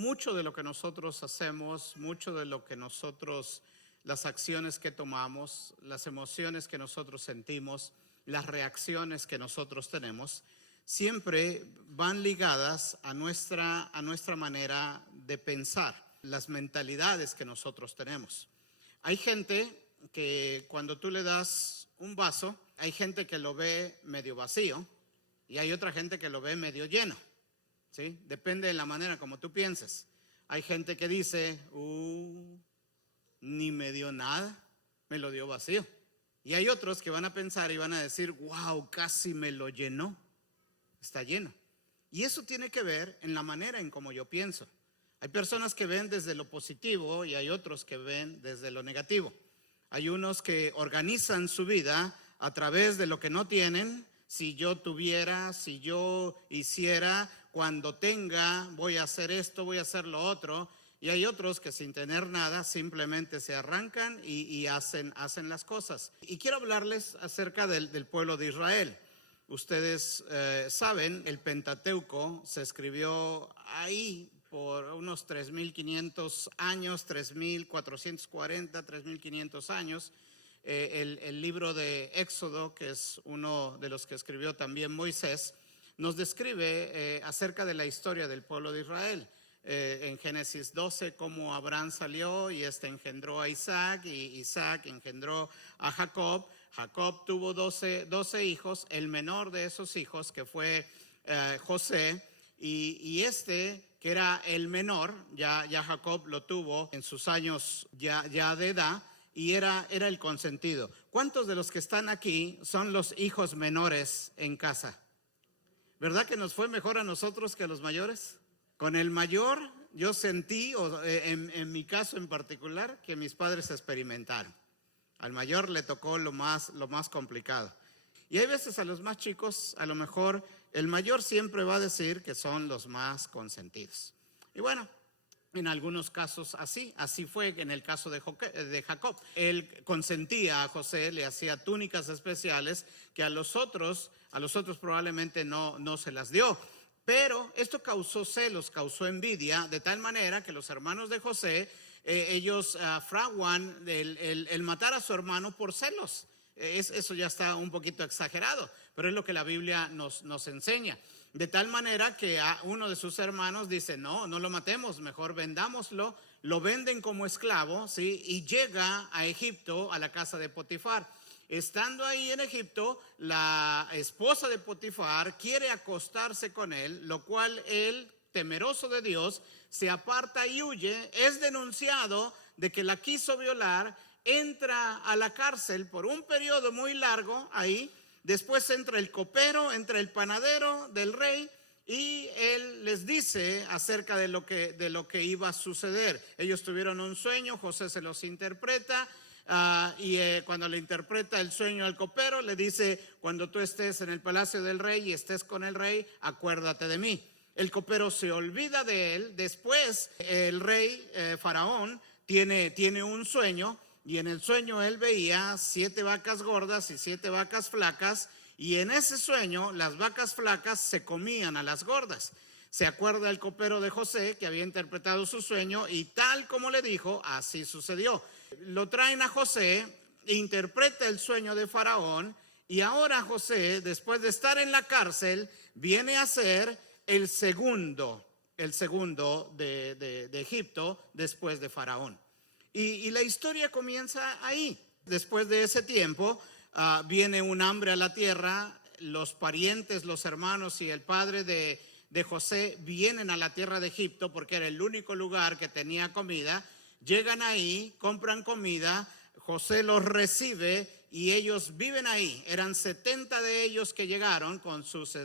Mucho de lo que nosotros hacemos, mucho de lo que nosotros, las acciones que tomamos, las emociones que nosotros sentimos, las reacciones que nosotros tenemos, siempre van ligadas a nuestra manera de pensar, las mentalidades que nosotros tenemos. Hay gente que cuando tú le das un vaso, hay gente que lo ve medio vacío y hay otra gente que lo ve medio lleno. ¿Sí? Depende de la manera como tú pienses. Hay gente que dice, ni me dio nada, me lo dio vacío. Y hay otros que van a pensar y van a decir, wow, casi me lo llenó, está lleno. Y eso tiene que ver en la manera en cómo yo pienso. Hay personas que ven desde lo positivo y hay otros que ven desde lo negativo. Hay unos que organizan su vida a través de lo que no tienen. Si yo tuviera, si yo hiciera, cuando tenga, voy a hacer esto, voy a hacer lo otro. Y hay otros que sin tener nada simplemente se arrancan y hacen las cosas. Y quiero hablarles acerca del pueblo de Israel. Ustedes saben, el Pentateuco se escribió ahí por unos 3.500 años, 3.440, 3.500 años. El libro de Éxodo, que es uno de los que escribió también Moisés, nos describe acerca de la historia del pueblo de Israel. En Génesis 12, cómo Abraham salió y engendró a Isaac, y Isaac engendró a Jacob. Jacob tuvo 12 hijos, el menor de esos hijos, que fue José, y que era el menor, ya Jacob lo tuvo en sus años ya de edad, y era el consentido. ¿Cuántos de los que están aquí son los hijos menores en casa? ¿Verdad que nos fue mejor a nosotros que a los mayores? Con el mayor yo sentí, en mi caso en particular, que mis padres experimentaron. Al mayor le tocó lo más complicado. Y hay veces a los más chicos, a lo mejor el mayor siempre va a decir que son los más consentidos. Y bueno, en algunos casos así fue en el caso de Jacob. Él consentía a José, le hacía túnicas especiales que a los otros probablemente no se las dio. Pero esto causó celos, causó envidia, de tal manera que los hermanos de José, ellos fraguan el matar a su hermano por celos. Eso ya está un poquito exagerado, pero es lo que la Biblia nos enseña. De tal manera que a uno de sus hermanos dice, no lo matemos, mejor vendámoslo. Lo venden como esclavo, ¿sí? Y llega a Egipto, a la casa de Potifar. Estando ahí en Egipto, la esposa de Potifar quiere acostarse con él, lo cual él, temeroso de Dios, se aparta y huye. Es denunciado de que la quiso violar, entra a la cárcel por un periodo muy largo ahí. Después entra el copero, entra el panadero del rey y él les dice acerca de lo que iba a suceder. Ellos tuvieron un sueño, José se los interpreta y cuando le interpreta el sueño al copero le dice, cuando tú estés en el palacio del rey y estés con el rey, acuérdate de mí. El copero se olvida de él. Después el rey Faraón tiene un sueño. Y en el sueño él veía 7 vacas gordas y 7 vacas flacas, y en ese sueño las vacas flacas se comían a las gordas. Se acuerda el copero de José que había interpretado su sueño y tal como le dijo, así sucedió. Lo traen a José, interpreta el sueño de Faraón, y ahora José, después de estar en la cárcel, viene a ser el segundo de Egipto después de Faraón. Y la historia comienza ahí. Después de ese tiempo viene un hambre a la tierra. Los parientes, los hermanos y el padre de José vienen a la tierra de Egipto porque era el único lugar que tenía comida. Llegan ahí, compran comida, José los recibe y ellos viven ahí. Eran 70 de ellos que llegaron con sus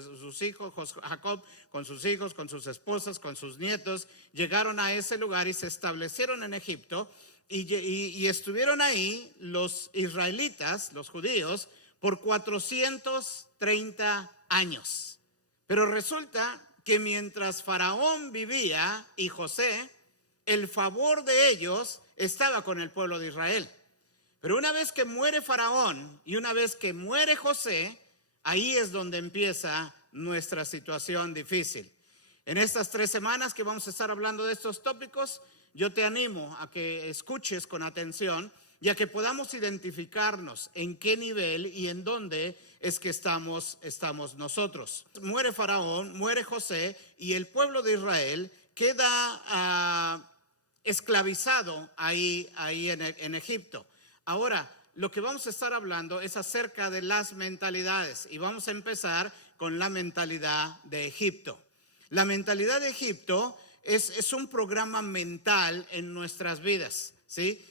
hijos, Jacob con sus hijos, con sus esposas, con sus nietos. Llegaron a ese lugar y se establecieron en Egipto. Y estuvieron ahí los israelitas, los judíos, por 430 años. Pero resulta que mientras Faraón vivía y José, el favor de ellos estaba con el pueblo de Israel. Pero una vez que muere Faraón y una vez que muere José, ahí es donde empieza nuestra situación difícil. En estas 3 semanas que vamos a estar hablando de estos tópicos, yo te animo a que escuches con atención y a que podamos identificarnos en qué nivel y en dónde es que estamos nosotros. Muere Faraón, muere José y el pueblo de Israel queda esclavizado ahí en Egipto. Ahora, lo que vamos a estar hablando es acerca de las mentalidades y vamos a empezar con la mentalidad de Egipto. La mentalidad de Egipto es un programa mental en nuestras vidas, ¿sí?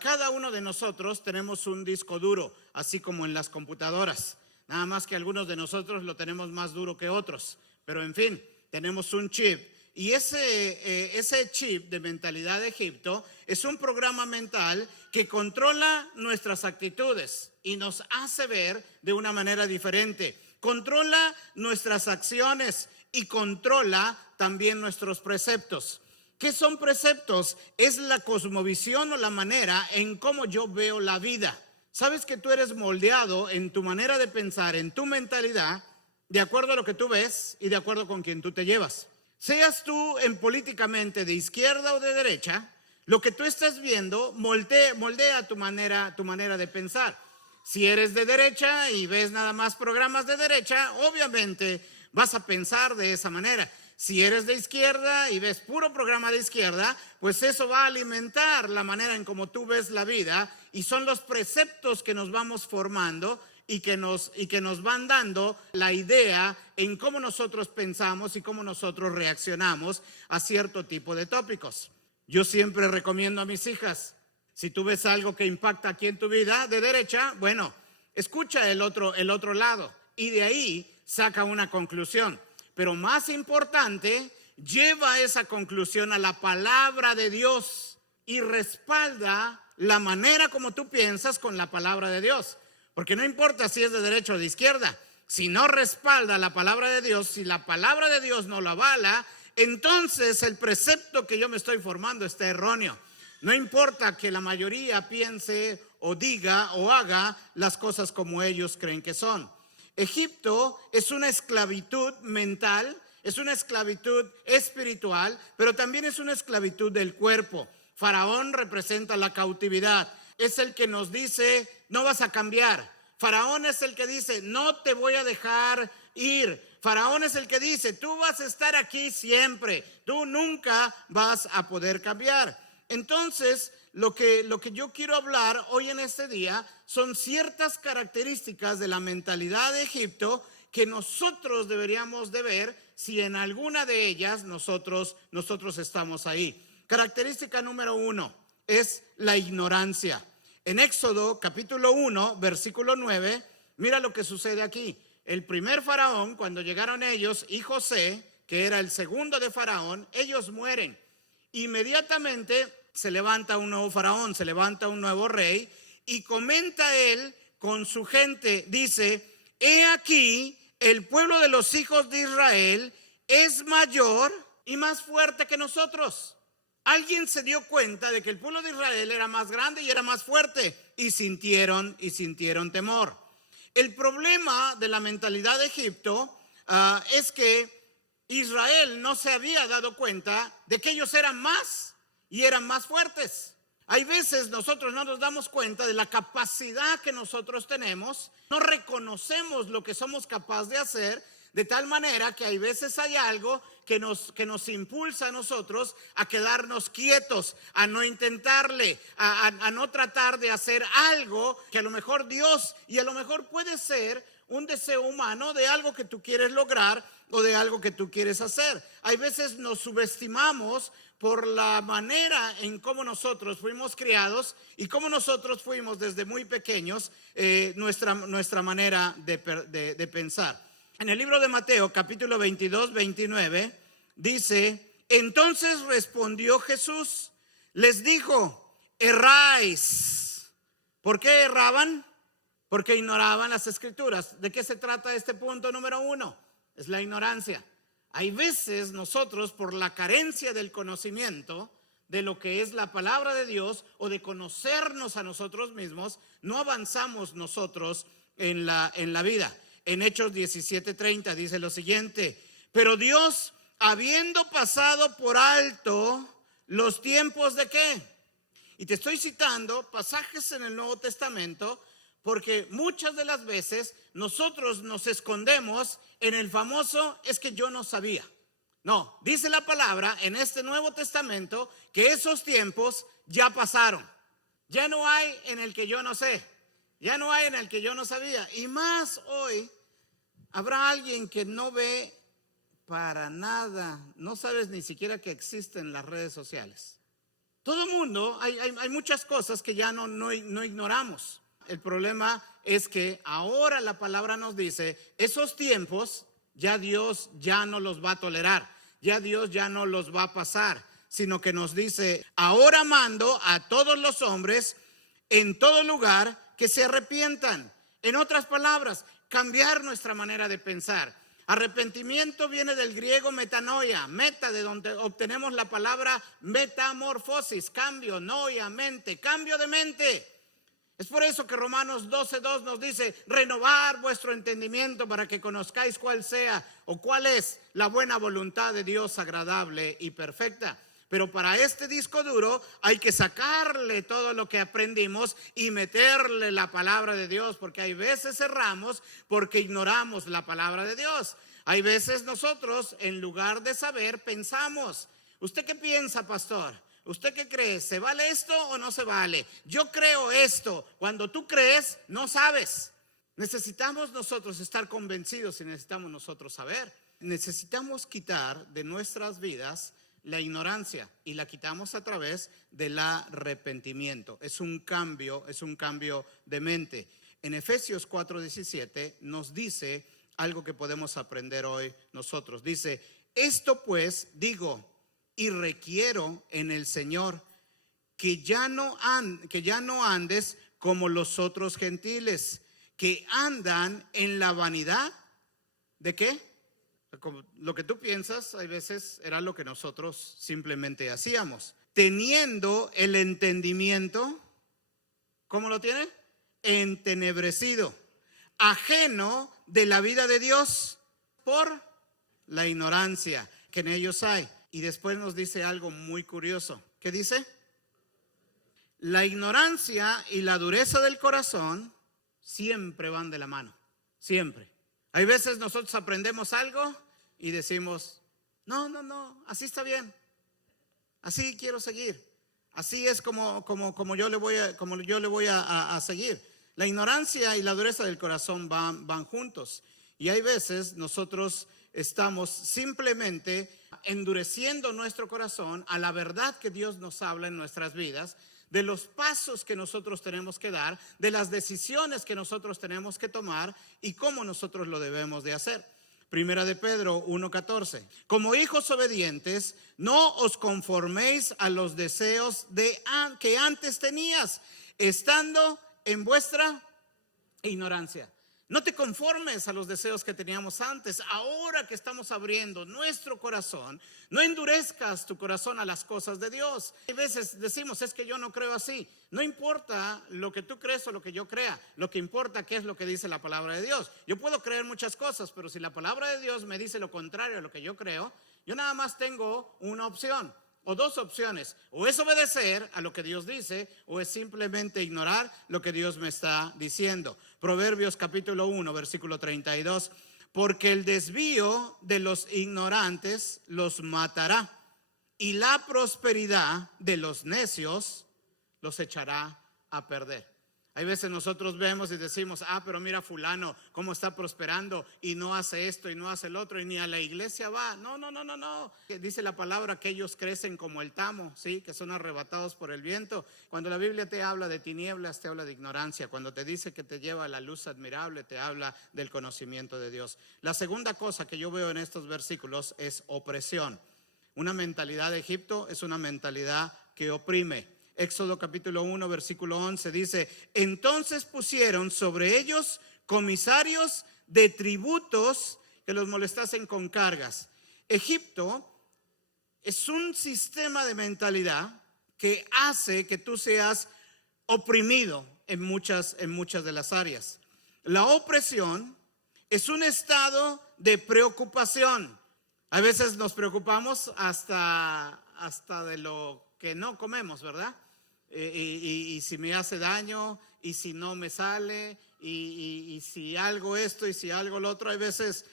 Cada uno de nosotros tenemos un disco duro, así como en las computadoras. Nada más que algunos de nosotros lo tenemos más duro que otros. Pero en fin, tenemos un chip. Y ese chip de mentalidad de Egipto es un programa mental que controla nuestras actitudes y nos hace ver de una manera diferente. Controla nuestras acciones y controla también nuestros preceptos. ¿Qué son preceptos? Es la cosmovisión o la manera en cómo yo veo la vida. Sabes que tú eres moldeado en tu manera de pensar, en tu mentalidad, de acuerdo a lo que tú ves y de acuerdo con quien tú te llevas. Seas tú políticamente de izquierda o de derecha, lo que tú estás viendo moldea tu manera de pensar. Si eres de derecha y ves nada más programas de derecha, obviamente vas a pensar de esa manera. Si eres de izquierda y ves puro programa de izquierda, pues eso va a alimentar la manera en cómo tú ves la vida y son los preceptos que nos vamos formando y que nos van dando la idea en cómo nosotros pensamos y cómo nosotros reaccionamos a cierto tipo de tópicos. Yo siempre recomiendo a mis hijas, si tú ves algo que impacta aquí en tu vida de derecha, bueno, escucha el otro lado y de ahí saca una conclusión. Pero más importante, lleva esa conclusión a la palabra de Dios y respalda la manera como tú piensas con la palabra de Dios. Porque no importa si es de derecha o de izquierda, si no respalda la palabra de Dios, si la palabra de Dios no la avala, entonces el precepto que yo me estoy formando está erróneo. No importa que la mayoría piense o diga o haga las cosas como ellos creen que son. Egipto es una esclavitud mental, es una esclavitud espiritual, pero también es una esclavitud del cuerpo. Faraón representa la cautividad, es el que nos dice, no vas a cambiar. Faraón es el que dice, no te voy a dejar ir. Faraón es el que dice, tú vas a estar aquí siempre, tú nunca vas a poder cambiar. Entonces, lo que yo quiero hablar hoy en este día son ciertas características de la mentalidad de Egipto que nosotros deberíamos de ver si en alguna de ellas nosotros estamos ahí. Característica número 1 es la ignorancia. En Éxodo capítulo 1, versículo 9, mira lo que sucede aquí. El primer faraón, cuando llegaron ellos y José, que era el segundo de faraón, ellos mueren. Inmediatamente se levanta un nuevo faraón, se levanta un nuevo rey y comenta él con su gente, dice, he aquí el pueblo de los hijos de Israel es mayor y más fuerte que nosotros. Alguien se dio cuenta de que el pueblo de Israel era más grande y era más fuerte y sintieron temor. El problema de la mentalidad de Egipto es que Israel no se había dado cuenta de que ellos eran más y eran más fuertes. Hay veces nosotros no nos damos cuenta de la capacidad que nosotros tenemos, no reconocemos lo que somos capaces de hacer, de tal manera que hay veces hay algo que nos impulsa a nosotros a quedarnos quietos, a no intentarle, a no tratar de hacer algo que a lo mejor Dios, y a lo mejor puede ser un deseo humano de algo que tú quieres lograr o de algo que tú quieres hacer. Hay veces nos subestimamos por la manera en cómo nosotros fuimos criados y cómo nosotros fuimos desde muy pequeños, nuestra manera de pensar. En el libro de Mateo, capítulo 22, 29, dice, entonces respondió Jesús, les dijo, erráis. ¿Por qué erraban? Porque ignoraban las escrituras. ¿De qué se trata este punto número 1? Es la ignorancia. Hay veces nosotros, por la carencia del conocimiento de lo que es la palabra de Dios o de conocernos a nosotros mismos, no avanzamos nosotros en la vida. En Hechos 17:30 dice lo siguiente, pero Dios habiendo pasado por alto los tiempos de ¿qué? Y te estoy citando pasajes en el Nuevo Testamento porque muchas de las veces nosotros nos escondemos en el famoso es que yo no sabía. No, dice la palabra en este Nuevo Testamento que esos tiempos ya pasaron. Ya no hay en el que yo no sé, ya no hay en el que yo no sabía. Y más hoy habrá alguien que no ve para nada, no sabes ni siquiera que existen las redes sociales. Todo el mundo, hay muchas cosas que ya no ignoramos. El problema es que ahora la palabra nos dice, esos tiempos ya Dios ya no los va a tolerar, ya Dios ya no los va a pasar, sino que nos dice, ahora mando a todos los hombres en todo lugar que se arrepientan. En otras palabras, cambiar nuestra manera de pensar. Arrepentimiento viene del griego metanoia, meta, de donde obtenemos la palabra metamorfosis, cambio, noia, mente, cambio de mente. Es por eso que Romanos 12:2 nos dice, renovar vuestro entendimiento para que conozcáis cuál sea o cuál es la buena voluntad de Dios agradable y perfecta. Pero para este disco duro hay que sacarle todo lo que aprendimos y meterle la palabra de Dios, porque hay veces erramos porque ignoramos la palabra de Dios. Hay veces nosotros, en lugar de saber, pensamos. ¿Usted qué piensa, pastor? ¿Usted qué cree? ¿Se vale esto o no se vale? Yo creo esto. Cuando tú crees, no sabes. Necesitamos nosotros estar convencidos y necesitamos nosotros saber. Necesitamos quitar de nuestras vidas la ignorancia y la quitamos a través del arrepentimiento. Es un cambio de mente. En Efesios 4:17 nos dice algo que podemos aprender hoy nosotros. Dice, esto pues digo y requiero en el Señor que ya no andes como los otros gentiles que andan en la vanidad. ¿De qué? Lo que tú piensas, hay veces era lo que nosotros simplemente hacíamos. Teniendo el entendimiento, ¿cómo lo tiene? Entenebrecido, ajeno de la vida de Dios por la ignorancia que en ellos hay. Y después nos dice algo muy curioso. ¿Qué dice? La ignorancia y la dureza del corazón siempre van de la mano, siempre. Hay veces nosotros aprendemos algo y decimos, no, así está bien, así quiero seguir, así es como yo le voy a seguir. La ignorancia y la dureza del corazón van juntos. Y hay veces nosotros estamos simplemente endureciendo nuestro corazón a la verdad que Dios nos habla en nuestras vidas, de los pasos que nosotros tenemos que dar, de las decisiones que nosotros tenemos que tomar y cómo nosotros lo debemos de hacer. Primera de Pedro 1:14. Como hijos obedientes, no os conforméis a los deseos que antes tenías, estando en vuestra ignorancia. No te conformes a los deseos que teníamos antes. Ahora que estamos abriendo nuestro corazón, no endurezcas tu corazón a las cosas de Dios. Hay veces decimos, es que yo no creo así. No importa lo que tú crees o lo que yo crea. Lo que importa qué es lo que dice la palabra de Dios. Yo puedo creer muchas cosas, pero si la palabra de Dios me dice lo contrario a lo que yo creo, yo nada más tengo una opción. O dos opciones, o es obedecer a lo que Dios dice, o es simplemente ignorar lo que Dios me está diciendo. Proverbios capítulo 1, versículo 32. Porque el desvío de los ignorantes los matará, y la prosperidad de los necios los echará a perder. Hay veces nosotros vemos y decimos, pero mira fulano, cómo está prosperando y no hace esto y no hace el otro y ni a la iglesia va. No. Dice la palabra que ellos crecen como el tamo, ¿sí? Que son arrebatados por el viento. Cuando la Biblia te habla de tinieblas, te habla de ignorancia. Cuando te dice que te lleva a la luz admirable, te habla del conocimiento de Dios. La segunda cosa que yo veo en estos versículos es opresión. Una mentalidad de Egipto es una mentalidad que oprime. Éxodo capítulo 1 versículo 11 dice, entonces pusieron sobre ellos comisarios de tributos que los molestasen con cargas. Egipto es un sistema de mentalidad que hace que tú seas oprimido en muchas de las áreas. La opresión es un estado de preocupación. A veces nos preocupamos hasta de lo que no comemos, ¿verdad? Y si me hace daño, y si no me sale, y si algo esto, y si algo lo otro. A veces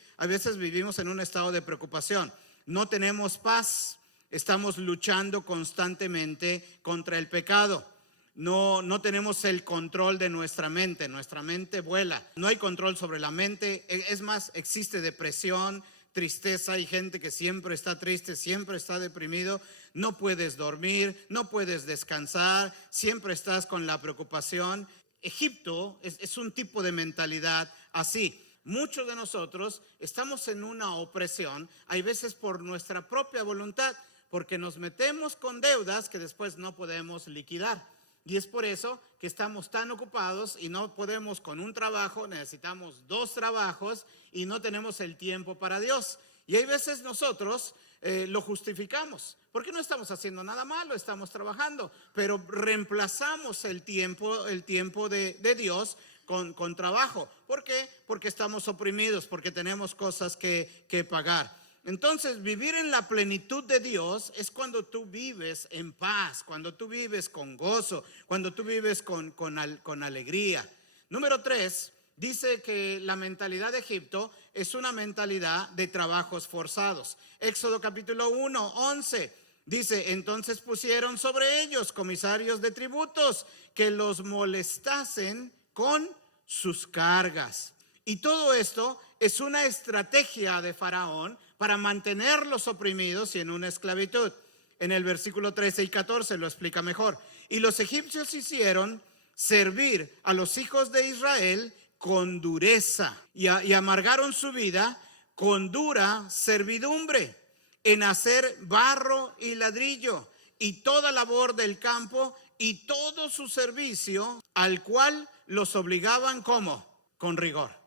vivimos en un estado de preocupación. No tenemos paz, estamos luchando constantemente contra el pecado. No tenemos el control de nuestra mente vuela. No hay control sobre la mente. Es más, existe depresión, tristeza. Hay gente que siempre está triste, siempre está deprimido. No puedes dormir, no puedes descansar, siempre estás con la preocupación. Egipto es un tipo de mentalidad así. Muchos de nosotros estamos en una opresión, hay veces por nuestra propia voluntad, porque nos metemos con deudas que después no podemos liquidar. Y es por eso que estamos tan ocupados y no podemos con un trabajo, necesitamos 2 trabajos y no tenemos el tiempo para Dios. Y hay veces nosotros lo justificamos, porque no estamos haciendo nada malo, estamos trabajando, pero reemplazamos el tiempo de Dios con trabajo. ¿Por qué? Porque estamos oprimidos, porque tenemos cosas que pagar. Entonces, vivir en la plenitud de Dios es cuando tú vives en paz, cuando tú vives con gozo, cuando tú vives con alegría. Número 3, dice que la mentalidad de Egipto es una mentalidad de trabajos forzados. Éxodo capítulo 1, 11, dice: entonces pusieron sobre ellos comisarios de tributos que los molestasen con sus cargas. Y todo esto es una estrategia de Faraón para mantenerlos oprimidos y en una esclavitud. En el versículo 13 y 14 lo explica mejor. Y los egipcios hicieron servir a los hijos de Israel con dureza y amargaron su vida con dura servidumbre en hacer barro y ladrillo y toda labor del campo y todo su servicio, al cual los obligaban ¿cómo? Con rigor.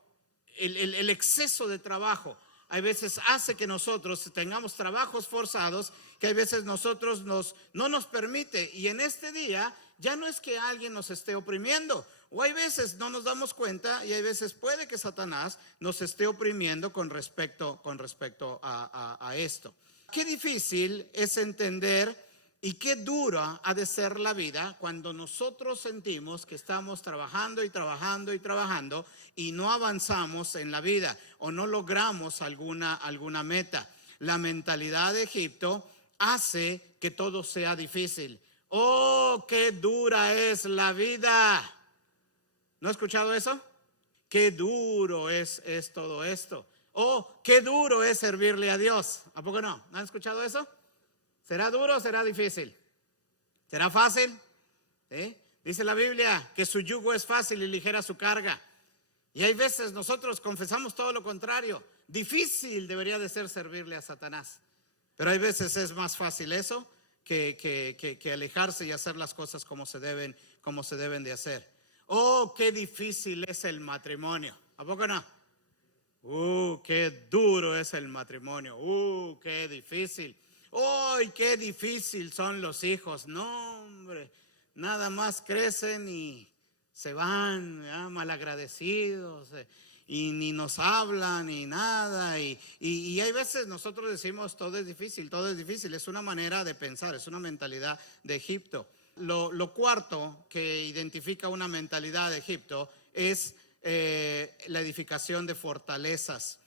El exceso de trabajo a veces hace que nosotros tengamos trabajos forzados que a veces nosotros no nos permite. Y en este día ya no es que alguien nos esté oprimiendo, o hay veces no nos damos cuenta y hay veces puede que Satanás nos esté oprimiendo con respecto a esto. Qué difícil es entender y qué dura ha de ser la vida cuando nosotros sentimos que estamos trabajando y trabajando y trabajando y no avanzamos en la vida o no logramos alguna meta. La mentalidad de Egipto hace que todo sea difícil. ¡Oh, qué dura es la vida! ¿No ha escuchado eso? ¡Qué duro es todo esto! ¡Oh, qué duro es servirle a Dios! ¿A poco no? ¿No han escuchado eso? ¿Será duro o será difícil? ¿Será fácil? ¿Sí? Dice la Biblia que su yugo es fácil y ligera su carga. Y hay veces nosotros confesamos todo lo contrario. Difícil debería de ser servirle a Satanás. Pero hay veces es más fácil eso que alejarse y hacer las cosas como se deben de hacer. Oh, qué difícil es el matrimonio. ¿A poco no? Qué duro es el matrimonio. Qué difícil. ¡Ay, qué difícil son los hijos! No, hombre, nada más crecen y se van malagradecidos y ni nos hablan ni nada. Y hay veces nosotros decimos todo es difícil. Es una manera de pensar, es una mentalidad de Egipto. Lo cuarto que identifica una mentalidad de Egipto es la edificación de fortalezas.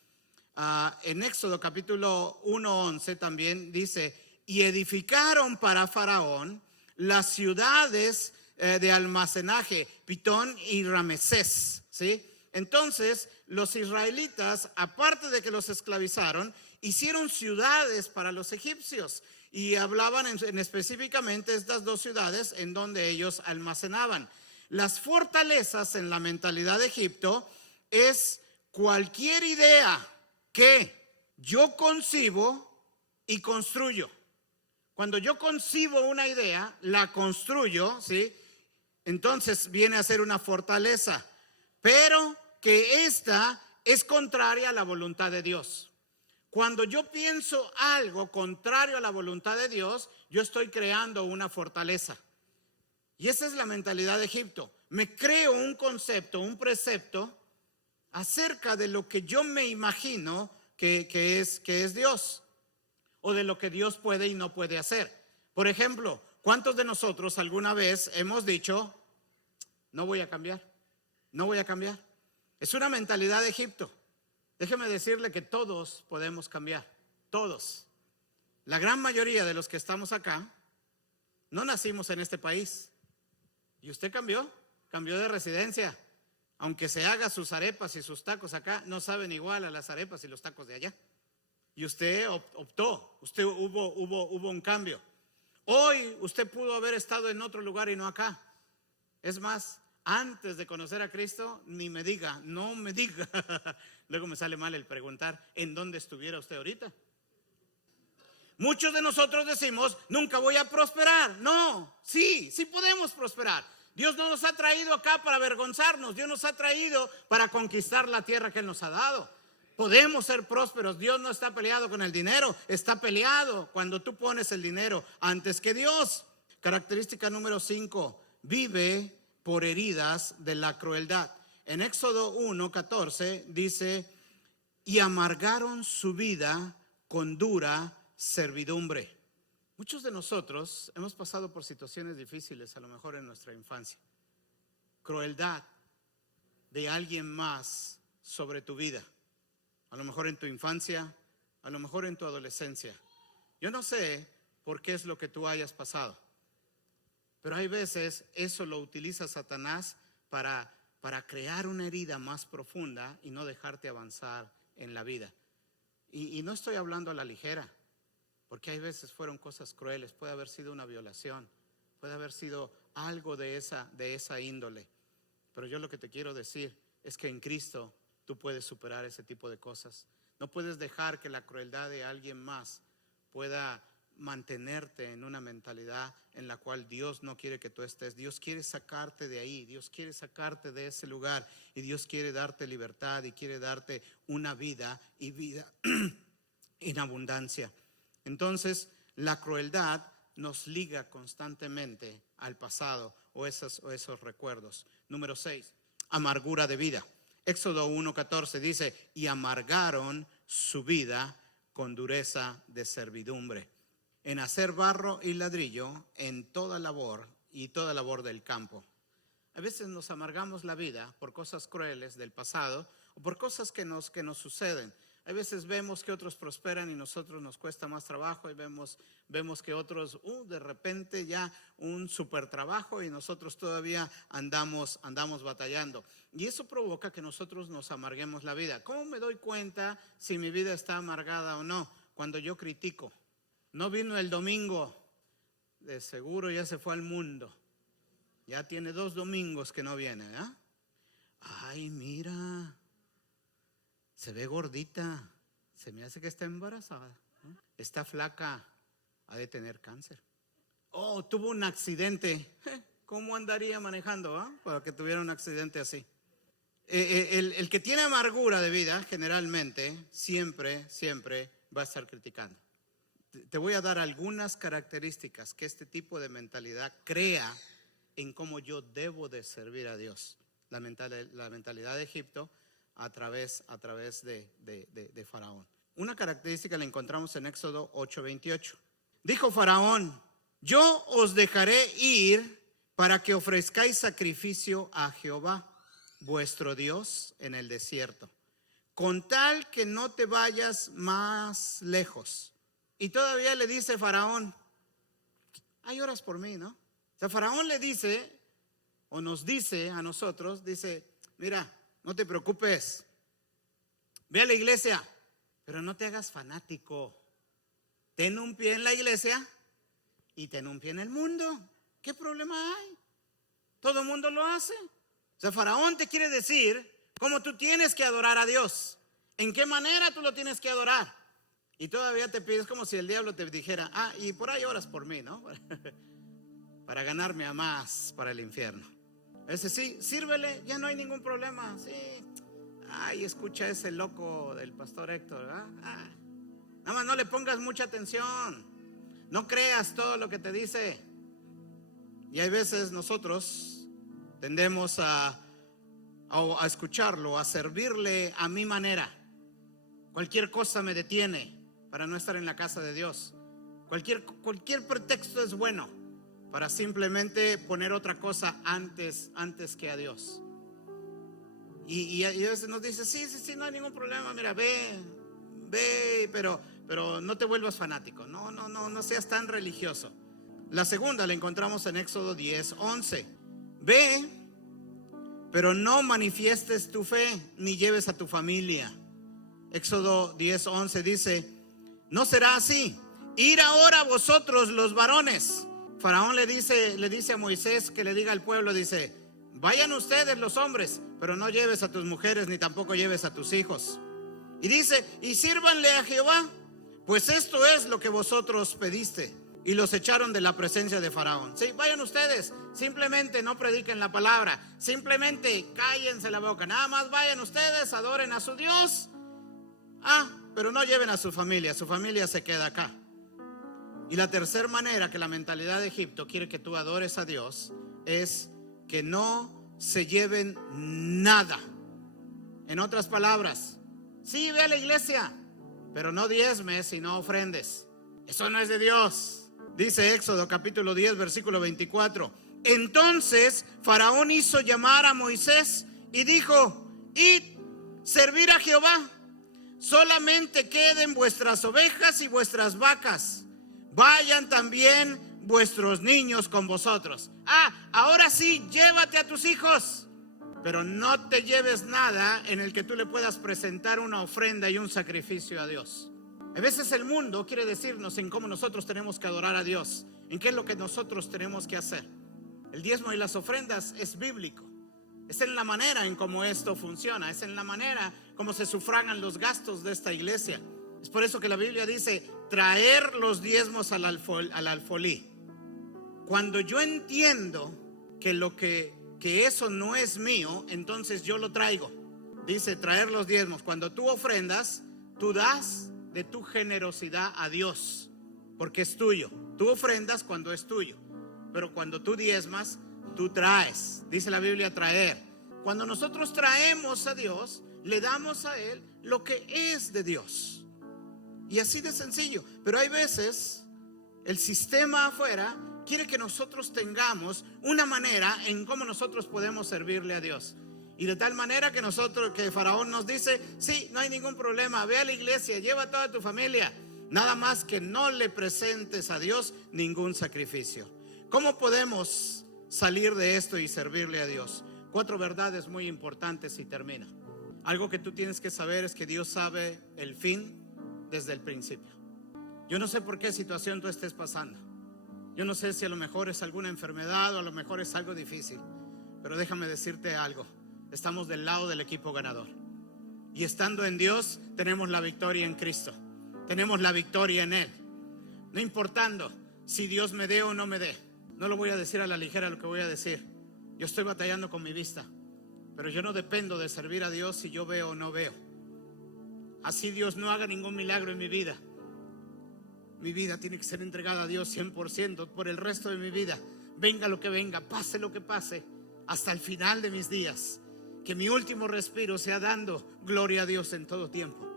En Éxodo capítulo 1:11 también dice: y edificaron para Faraón las ciudades de almacenaje, Pitón y Ramesés, ¿sí? Entonces los israelitas, aparte de que los esclavizaron, hicieron ciudades para los egipcios y hablaban en específicamente estas 2 ciudades en donde ellos almacenaban. Las fortalezas en la mentalidad de Egipto es cualquier idea que yo concibo y construyo. Cuando yo concibo una idea, la construyo, ¿sí? Entonces viene a ser una fortaleza, pero que esta es contraria a la voluntad de Dios. Cuando yo pienso algo contrario a la voluntad de Dios, yo estoy creando una fortaleza. Y esa es la mentalidad de Egipto. Me creo un concepto, un precepto acerca de lo que yo me imagino que es Dios. o de lo que Dios puede y no puede hacer. Por ejemplo, ¿cuántos de nosotros alguna vez hemos dicho, no voy a cambiar, no voy a cambiar? Es una mentalidad de Egipto. Déjeme decirle que todos podemos cambiar, todos. La gran mayoría de los que estamos acá no nacimos en este país. ¿Y usted cambió? Cambió de residencia. Aunque se haga sus arepas y sus tacos acá, no saben igual a las arepas y los tacos de allá. Y usted optó, hubo un cambio. Hoy usted pudo haber estado en otro lugar y no acá. Es más, antes de conocer a Cristo, ni me diga, no me diga. Luego me sale mal el preguntar, ¿en dónde estuviera usted ahorita? Muchos de nosotros decimos, nunca voy a prosperar. No, sí podemos prosperar. Dios no nos ha traído acá para avergonzarnos. Dios nos ha traído para conquistar la tierra que Él nos ha dado. Podemos ser prósperos. Dios no está peleado con el dinero. Está peleado cuando tú pones el dinero antes que Dios. Característica número 5. Vive por heridas de la crueldad. En Éxodo 1:14 dice, y amargaron su vida con dura servidumbre. Muchos de nosotros hemos pasado por situaciones difíciles, a lo mejor en nuestra infancia. Crueldad de alguien más sobre tu vida. A lo mejor en tu infancia, a lo mejor en tu adolescencia. Yo no sé por qué es lo que tú hayas pasado, pero hay veces eso lo utiliza Satanás para crear una herida más profunda y no dejarte avanzar en la vida. Y no estoy hablando a la ligera, porque hay veces fueron cosas crueles. Puede haber sido una violación, puede haber sido algo de esa índole. Pero yo lo que te quiero decir es que en Cristo tú puedes superar ese tipo de cosas. No puedes dejar que la crueldad de alguien más pueda mantenerte en una mentalidad en la cual Dios no quiere que tú estés. Dios quiere sacarte de ahí, Dios quiere sacarte de ese lugar, y Dios quiere darte libertad y quiere darte una vida y vida en abundancia. Entonces, la crueldad nos liga constantemente al pasado o esos recuerdos. Número 6, amargura de vida. Éxodo 1:14 dice, y amargaron su vida con dureza de servidumbre, en hacer barro y ladrillo, en toda labor y toda labor del campo. A veces nos amargamos la vida por cosas crueles del pasado o por cosas que nos suceden. A veces vemos que otros prosperan y nosotros nos cuesta más trabajo, y vemos que otros de repente ya un super trabajo y nosotros todavía andamos batallando. Y eso provoca que nosotros nos amarguemos la vida. ¿Cómo me doy cuenta si mi vida está amargada o no? Cuando yo critico. No vino el domingo, de seguro ya se fue al mundo. Ya tiene 2 domingos que no viene, ¿eh? Ay, mira, se ve gordita, se me hace que está embarazada, ¿no? Está flaca, ha de tener cáncer. Oh, tuvo un accidente. ¿Cómo andaría manejando para que tuviera un accidente así? El que tiene amargura de vida generalmente siempre va a estar criticando. Te voy a dar algunas características que este tipo de mentalidad crea en cómo yo debo de servir a Dios. La mentalidad de Egipto a través de Faraón. Una característica la encontramos en Éxodo 8:28. Dijo Faraón, yo os dejaré ir para que ofrezcáis sacrificio a Jehová, vuestro Dios, en el desierto, con tal que no te vayas más lejos. Y todavía le dice Faraón, hay oras por mí, ¿no? O sea, Faraón le dice, o nos dice a nosotros, dice, mira, no te preocupes, ve a la iglesia, pero no te hagas fanático. Ten un pie en la iglesia y ten un pie en el mundo. ¿Qué problema hay? Todo el mundo lo hace. O sea, Faraón te quiere decir cómo tú tienes que adorar a Dios, en qué manera tú lo tienes que adorar. Y todavía te pides como si el diablo te dijera, y por ahí oras por mí, ¿no? Para ganarme a más para el infierno. Ese sí, sírvele, ya no hay ningún problema. Sí. Ay, escucha ese loco del pastor Héctor, ¿verdad? Nada más no le pongas mucha atención. No creas todo lo que te dice. Y hay veces nosotros tendemos a escucharlo, a servirle a mi manera. Cualquier cosa me detiene para no estar en la casa de Dios. Cualquier pretexto es bueno para simplemente poner otra cosa antes que a Dios. Y a veces nos dice, sí, no hay ningún problema, mira, ve, pero no te vuelvas fanático, no seas tan religioso. La segunda la encontramos en Éxodo 10:11. Ve, pero no manifiestes tu fe, ni lleves a tu familia. Éxodo 10:11 dice, no será así. Ir ahora vosotros los varones. Faraón le dice a Moisés que le diga al pueblo, dice, vayan ustedes los hombres, pero no lleves a tus mujeres, ni tampoco lleves a tus hijos. Y dice, y sírvanle a Jehová, pues esto es lo que vosotros pediste. Y los echaron de la presencia de Faraón. Sí, vayan ustedes, simplemente no prediquen la palabra, simplemente cállense la boca, nada más vayan ustedes, adoren a su Dios. Pero no lleven a su familia se queda acá. Y la tercera manera que la mentalidad de Egipto quiere que tú adores a Dios es que no se lleven nada. En otras palabras, sí, ve a la iglesia, pero no diezmes y no ofrendes. Eso no es de Dios. Dice Éxodo capítulo 10 versículo 24. Entonces Faraón hizo llamar a Moisés y dijo, id, servir a Jehová. Solamente queden vuestras ovejas y vuestras vacas. Vayan también vuestros niños con vosotros. Ahora sí, llévate a tus hijos, pero no te lleves nada en el que tú le puedas presentar una ofrenda y un sacrificio a Dios. A veces el mundo quiere decirnos en cómo nosotros tenemos que adorar a Dios, en qué es lo que nosotros tenemos que hacer. El diezmo y las ofrendas es bíblico. Es en la manera en cómo esto funciona, es en la manera como se sufragan los gastos de esta iglesia. Es por eso que la Biblia dice, traer los diezmos al alfolí. Cuando yo entiendo que eso no es mío, entonces yo lo traigo. Dice traer los diezmos. Cuando tú ofrendas, tú das de tu generosidad a Dios, porque es tuyo. Tú ofrendas cuando es tuyo, pero cuando tú diezmas, tú traes. Dice la Biblia traer. Cuando nosotros traemos a Dios, le damos a Él lo que es de Dios. Y así de sencillo. Pero hay veces el sistema afuera quiere que nosotros tengamos una manera en cómo nosotros podemos servirle a Dios. Y de tal manera que Faraón nos dice, sí, no hay ningún problema, ve a la iglesia, lleva a toda tu familia, nada más que no le presentes a Dios ningún sacrificio. ¿Cómo podemos salir de esto y servirle a Dios? 4 verdades muy importantes y termina. Algo que tú tienes que saber es que Dios sabe el fin desde el principio. Yo no sé por qué situación tú estés pasando. Yo no sé si a lo mejor es alguna enfermedad o a lo mejor es algo difícil, pero déjame decirte algo. Estamos del lado del equipo ganador. Y estando en Dios, tenemos la victoria en Cristo. Tenemos la victoria en Él. No importando si Dios me dé o no me dé. No lo voy a decir a la ligera lo que voy a decir. Yo estoy batallando con mi vista, pero yo no dependo de servir a Dios si yo veo o no veo. Así Dios no haga ningún milagro en mi vida. Mi vida tiene que ser entregada a Dios 100% por el resto de mi vida. Venga lo que venga, pase lo que pase, hasta el final de mis días. Que mi último respiro sea dando gloria a Dios en todo tiempo.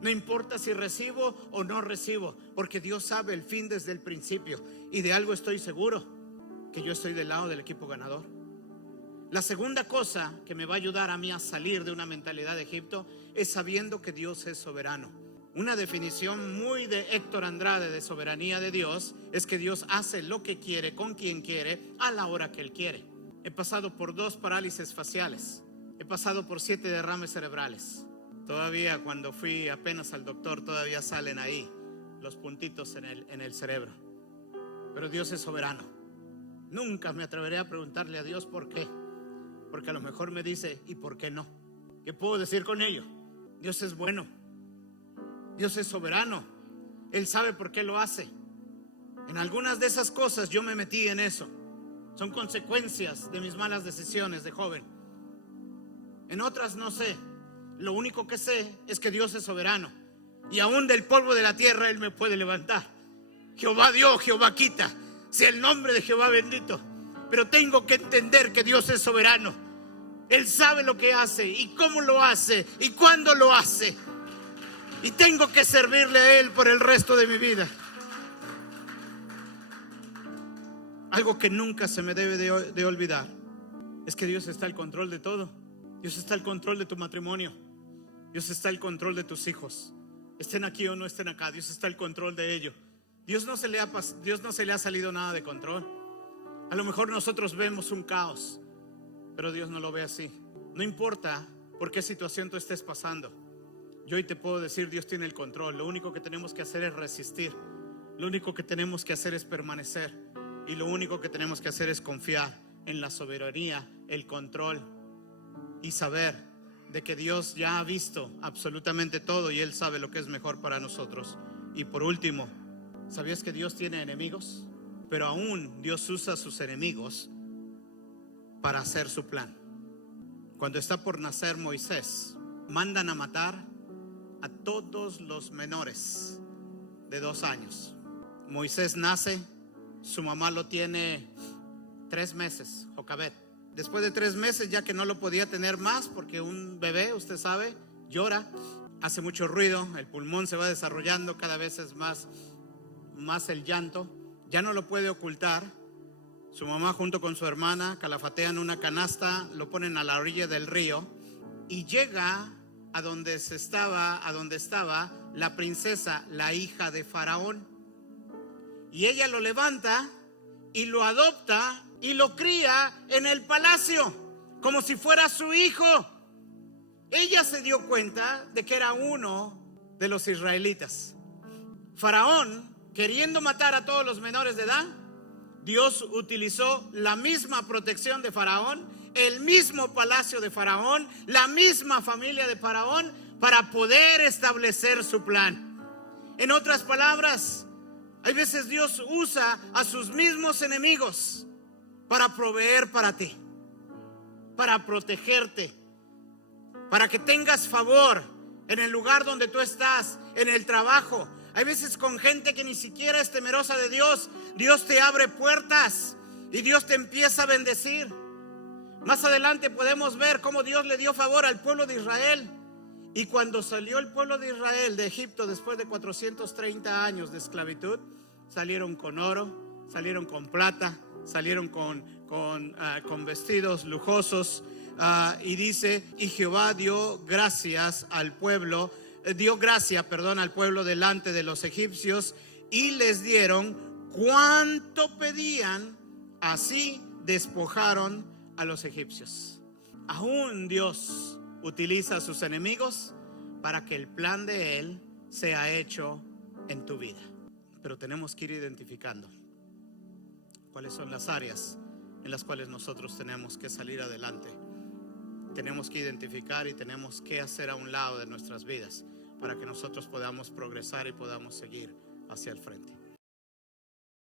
No importa si recibo o no recibo, porque Dios sabe el fin desde el principio. Y de algo estoy seguro, que yo estoy del lado del equipo ganador. La segunda cosa que me va a ayudar a mí a salir de una mentalidad de Egipto es sabiendo que Dios es soberano. Una definición muy de Héctor Andrade de soberanía de Dios es que Dios hace lo que quiere, con quien quiere, a la hora que Él quiere. He pasado por 2 parálisis faciales. He pasado por 7 derrames cerebrales. Todavía cuando fui apenas al doctor, todavía salen ahí los puntitos en el cerebro. Pero Dios es soberano. Nunca me atreveré a preguntarle a Dios por qué. Porque a lo mejor me dice, ¿y por qué no? ¿Qué puedo decir con ello? Dios es bueno. Dios es soberano. Él sabe por qué lo hace. En algunas de esas cosas yo me metí en eso. Son consecuencias de mis malas decisiones de joven. En otras no sé. Lo único que sé es que Dios es soberano. Y aún del polvo de la tierra Él me puede levantar. Jehová dio, Jehová quita. Sea el nombre de Jehová bendito. Pero tengo que entender que Dios es soberano. Él sabe lo que hace y cómo lo hace y cuándo lo hace. y tengo que servirle a Él por el resto de mi vida. Algo que nunca se me debe de olvidar es que Dios está al control de todo. Dios está al control de tu matrimonio. Dios está al control de tus hijos. Estén aquí o no estén acá, Dios está al control de ello. Dios no se le ha salido nada de control. A lo mejor nosotros vemos un caos, pero Dios no lo ve así. No importa por qué situación tú estés pasando, yo hoy te puedo decir, Dios tiene el control. Lo único que tenemos que hacer es resistir. Lo único que tenemos que hacer es permanecer. Y lo único que tenemos que hacer es confiar en la soberanía, el control, y saber de que Dios ya ha visto absolutamente todo y Él sabe lo que es mejor para nosotros. Y por último, ¿sabías que Dios tiene enemigos? Pero aún Dios usa a sus enemigos para hacer su plan. Cuando está por nacer Moisés, mandan a matar a todos los menores de 2 años. Moisés nace, su mamá lo tiene 3 meses, Jocabet. Después de 3 meses, ya que no lo podía tener más, porque un bebé, usted sabe, llora, hace mucho ruido, el pulmón se va desarrollando, cada vez es más el llanto, ya no lo puede ocultar. Su mamá junto con su hermana calafatean una canasta, lo ponen a la orilla del río y llega a donde estaba la princesa, la hija de Faraón. Y ella lo levanta y lo adopta y lo cría en el palacio como si fuera su hijo. Ella se dio cuenta de que era uno de los israelitas. Faraón, queriendo matar a todos los menores de edad, Dios utilizó la misma protección de Faraón, el mismo palacio de Faraón, la misma familia de Faraón para poder establecer su plan. En otras palabras, hay veces Dios usa a sus mismos enemigos para proveer para ti, para protegerte, para que tengas favor en el lugar donde tú estás, en el trabajo. Hay veces con gente que ni siquiera es temerosa de Dios, Dios te abre puertas y Dios te empieza a bendecir. Más adelante podemos ver cómo Dios le dio favor al pueblo de Israel. Y cuando salió el pueblo de Israel de Egipto después de 430 años de esclavitud, salieron con oro, salieron con plata, salieron con vestidos lujosos. Y dice, y Jehová dio gracia al pueblo delante de los egipcios, y les dieron cuanto pedían, así despojaron a los egipcios. Aún Dios utiliza a sus enemigos para que el plan de Él sea hecho en tu vida. Pero tenemos que ir identificando cuáles son las áreas en las cuales nosotros tenemos que salir adelante. Tenemos que identificar y tenemos que hacer a un lado de nuestras vidas para que nosotros podamos progresar y podamos seguir hacia el frente.